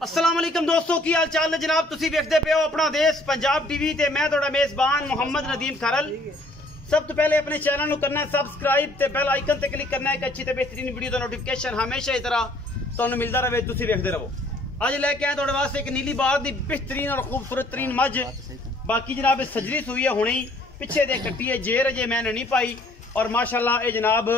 अस्सलाम वालेकुम दोस्तों की हाल चाल है जनाब। तुसी देखते पे हो अपना देश पंजाब टीवी ते मैं थोड़ा मेजबान मोहम्मद नदीम खरल। सब तो पहले अपने चैनल को करना है सब्सक्राइब ते बेल आइकन ते क्लिक करना है एक अच्छी ते बेहतरीन वीडियो का नोटिफिकेशन हमेशा इस तरह तुहानू मिलता रहे, तुसी देखते रहो। अज लेके आए थोड़े वास्ते एक नीली बार दी बेहतरीन और खूबसूरत तरीन मझ। बाकी जनाब सजरी सुई है हुणे पिछे दे कट्टी है, जेर अजे मैंने नहीं पाई और माशाल्लाह ये जनाब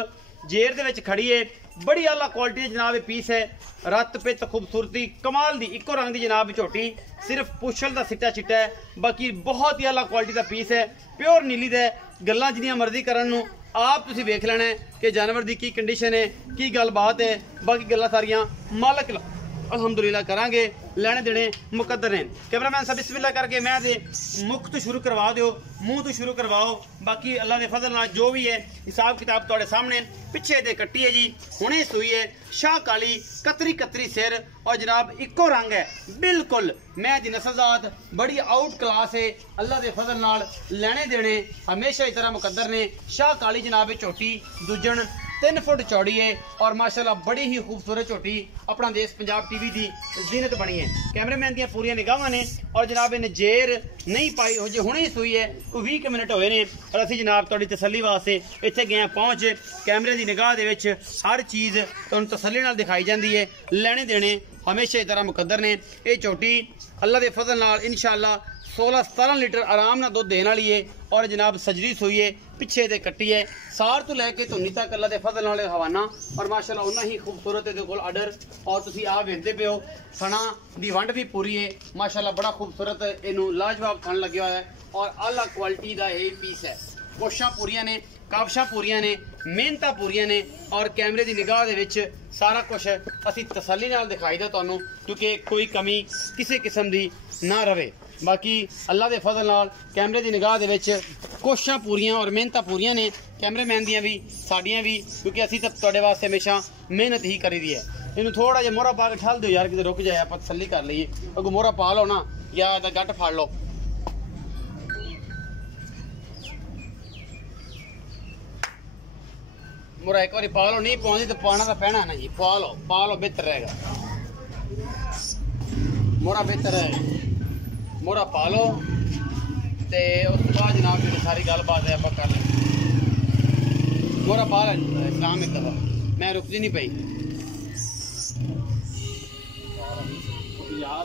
जेर दे विच खड़ी है। बड़ी आला क्वालिटी जनाब पीस है, रत पित खूबसूरती कमाल दी, इको रंग दी जनाब झोटी, सिर्फ पुछल दा सिट्टा चिट्टा है। बाकी बहुत ही आला क्वालिटी का पीस है, प्योर नीली दा। गल्लां जिन्नियां मर्जी करन नूं आप तुसीं वेख लेना है कि जानवर दी की कंडीशन है, की गलबात है। बाकी गल्लां सारियां मालक अल्हम्दुलिल्लाह करांगे, लेने देने मुकद्दर हैं। कैमरामैन साहब बिस्मिल्लाह करके मैं दे मुख तो शुरू करवा दो, मुंह तो शुरू करवाओ। बाकी अल्लाह के फजल नाल जो भी है हिसाब किताब तुहाडे सामने। पिछे दे कट्टी है जी, हुणे सुई है, शाह काली, कतरी कतरी सिर और जनाब इको रंग है बिल्कुल। मैं दी नस्लजात बड़ी आउट क्लास है, अल्लाह के फजल नाल लेने देने हमेशा इस तरह मुकद्दर ने। शाह काली जनाब झोटी दूजन 3 फुट चौड़ी है और माशाल्लाह बड़ी ही खूबसूरत झोटी अपना देश पंजाब टीवी की जीनत बनी है। कैमरेमैन दी पूरी निगाहां ने और जनाब इन्हें जेर नहीं पाई हो, जो हुणे ही सुई है, कोई 20 मिनट होए ने और असीं जनाब तुहाडी तसल्ली वास्ते इत्थे गए पहुंच। कैमरे की निगाह दे विच हर चीज़ तुहानूं तसल्ली नाल दिखाई जाती है, लेने देने हमेशा इस तरह मुकद्दर ने। ये झोटी अल्लाह के फजल नाल इंशाअल्लाह 16-17 लीटर आराम नाल दुध देने वाली है और जनाब सजरी सुई है, पिछे दे कट्टी है, सार तो लैके धुन्नी तक अल्लाह के फजल नाल हवाना और माशाल्लाह उन्ना ही खूबसूरत है कोल आर्डर। और तुसीं आ वेखदे पे हो थणा दी वंड भी पूरी है माशाल्लाह, बड़ा खूबसूरत इनू लाजवाब थण लग्या है और आला क्वालिटी का यह पीस है। कोशां पूरियां ने, काबशां पूरियां ने, मेहनत पूरियां ने और कैमरे की निगाह दे विच सारा कुछ असीं तसल्ली नाल दिखाई दा तुहानूं, क्योंकि कोई कमी किसी किस्म की ना रहे। बाकी अल्लाह के फजल नाल कैमरे की निगाह दे विच कोशिशां पूरियां और मेहनत पूरियां ने, कैमरेमैन दियां भी साडियां भी, क्योंकि असीं तो तुहाडे वास्ते हमेशा मेहनत ही करी दी है। इन्हूं थोड़ा जिहा मोहरा पा के ठल दो यार, किते रुक जाए आपां तसल्ली कर लईए। अगों मोहरा पा लो ना या इहदा गट्ट फड़ लो। मोहरा एक बारी पा लो, नहीं पाउंदी तो पाना तो पैना ना जी, पा लो बेहतर रहेगा, मोहरा बेहतर है। मोहरा पा लो ते उस बाद जनाब जी सारी गलबात है आप कर लें। मोहरा पा लें इस्लाम एक दफा, मैं रुकती नहीं पई यार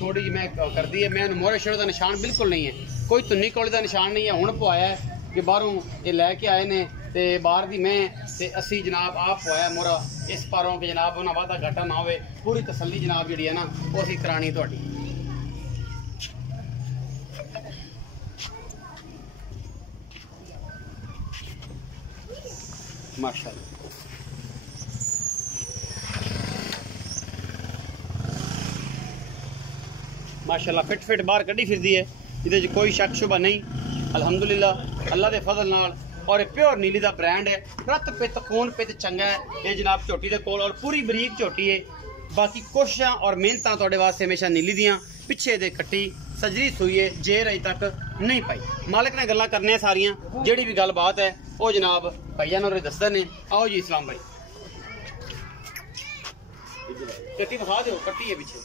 थोड़ी जी मैं कर दी है। मैं मोहरे शेड़ का निशान बिल्कुल नहीं है, कोई धुन्नी कौली का निशान नहीं है। हुण पवाया है कि बाहरों ये लैके आए ने ते बाहर दी मैं ते असी जनाब आप पवाया मोहरा इस पारों के जनाब उन्हें वादा घाटा ना होवे, पूरी तसल्ली जनाब जी है ना वो असी करानी तुहाडी। माशाअल्लाह माशाअल्लाह फिट बाहर कड़ी फिरदी है, इहदे कोई शक शुबा नहीं। अल्हम्दुलिल्लाह अल्लाह के फजल नाल और प्योर नीली का ब्रांड है। रत पित खून पित चंगा है ये जनाब झोटी के कोल और पूरी बरीक झोटी है। बाकी कोशिशां और मेहनत तुहाडे वास्ते हमेशा नीली दियां। पिछे दे कट्टी सजरी सुई है, जेर अजे तक नहीं पाई। मालिक ने गल्लां करने सारियां, जिहड़ी भी गलबात है वो जनाब भाईया ने दसदे ने। आओ जी इस्लाम भाई कट्टी दिखा दो, कट्टी है पिछे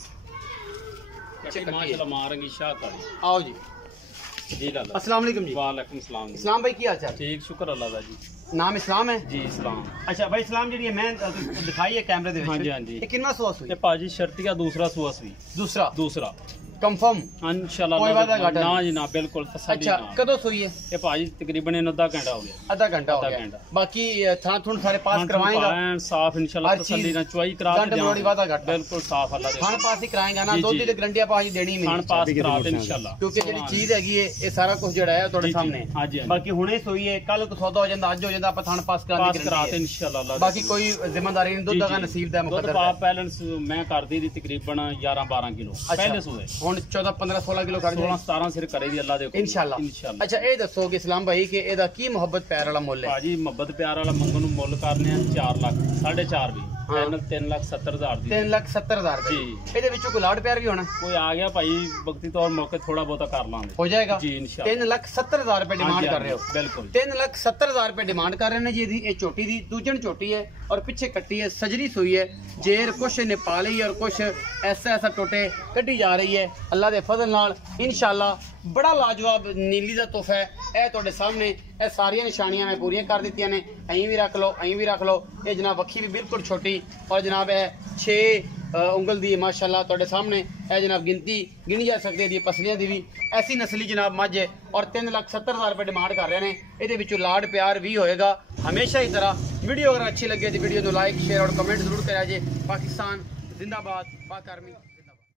मारेंगी शाह काली। आओ जी जी लाला। अस्सलाम वालेकुम जी। वालेकुम सलाम। इस्लाम भाई की हाल चाल? ठीक शुक्र अल्लाह दा जी। नाम इस्लाम है जी इस्लाम। अच्छा भाई इस्लाम जी मैं दिखाई है कैमरे दे विच। हाँ जी हाँ जी। ये कितना सुआ सुई? ये पाजी शर्तिया दूसरा सुआ सुई। दूसरा कंफर्म इंशाल्लाह कोई वादा घाटा ना जी ना बिल्कुल तसल्ली। अच्छा कदों सुई है? ये पाजी तकरीबन आधा घंटा हो गया। आधा घंटा हो गया। बाकी थान थुन सारे पास करवाएगा साफ इंशाल्लाह तसल्ली ना चुआई करा दे मोड़ी वादा घाटा बिल्कुल साफ अल्लाह दे। थान पास ही कराएगा ना, दूध दी गारंटी पाजी देनी ही थान पास करा दे इंशाल्लाह, क्योंकि जेडी चीज हैगी है ये सारा कुछ जेड़ा है ਤੁਹਾਡੇ सामने। हां जी। बाकी हुणे सोई है, कल को सौदा हो जांदा अज हो जांदा आप थान पास करा दे इंशाल्लाह। बाकी कोई जिम्मेदारी नहीं, दूध दा नसीब दा मुकद्दर है। पाप बैलेंस मैं कर दी तकरीबन 11-12 किलो पहले सूए, हुन 14-15-16 किलो कर 16-17 सिर करेगी अल्लाह दे इंशाल्लाह। अच्छा ये दसो कि इस्लाम भाई कि एदा की मोहब्बत प्यार वाला मुल है? भाजी मोहब्बत प्यार वाला मंगन नु मुल करने 4 लाख 4.5 भी ਫਾਈਨਲ 3,70,000 ਦੀ 3,70,000 ਰੁਪਏ ਜੀ। ਇਹਦੇ ਵਿੱਚੋਂ ਕੋਈ ਲਾੜ ਪਿਆਰ ਵੀ ਹੋਣਾ? ਕੋਈ ਆ ਗਿਆ ਭਾਈ ਵਕਤੀ ਤੌਰ ਮੌਕੇ ਥੋੜਾ ਬਹੁਤਾ ਕਰ ਲਾਂਗੇ ਹੋ ਜਾਏਗਾ ਜੀ ਇਨਸ਼ਾਅੱਲਾ। 3,70,000 ਰੁਪਏ ਡਿਮਾਂਡ ਕਰ ਰਹੇ ਹੋ? ਬਿਲकुल 3,70,000 ਰੁਪਏ ਡਿਮਾਂਡ ਕਰ ਰਹੇ ਨੇ ਜੀ। ਇਹ ਝੋਟੀ ਦੀ ਦੂਜਣ ਝੋਟੀ ਹੈ ਔਰ ਪਿੱਛੇ ਕੱਟੀ ਹੈ, ਸਜਰੀ ਸੂਈ ਹੈ, ਜੇਰ ਕੁਛ नेपाल ही और कुछ ऐसा टोटे कटी जा रही है। अल्लाह के फजल नाल इंशाल्लाह बड़ा लाजवाब नीली का तोहफा है। यह तुहाडे सामने यह सारिया निशानियां मैं पूरी कर दी ने। अं भी रख लो, अं भी रख लो। ये जनाब वक्खी भी बिल्कुल छोटी और जनाब है 6 उंगल दी माशाल्लाह तुहाडे सामने। यह जनाब गिनती गिनी जा सकती है पसलियां दी भी। ऐसी नस्ली जनाब मझ है और 3,70,000 रुपए डिमांड कर रहे हैं। ये लाड प्यार भी होएगा हमेशा ही तरह। वीडियो अगर अच्छी लगे तो वीडियो को लाइक शेयर और कमेंट जरूर करा जे। पाकिस्तान जिंदाबाद, पाक आर्मी।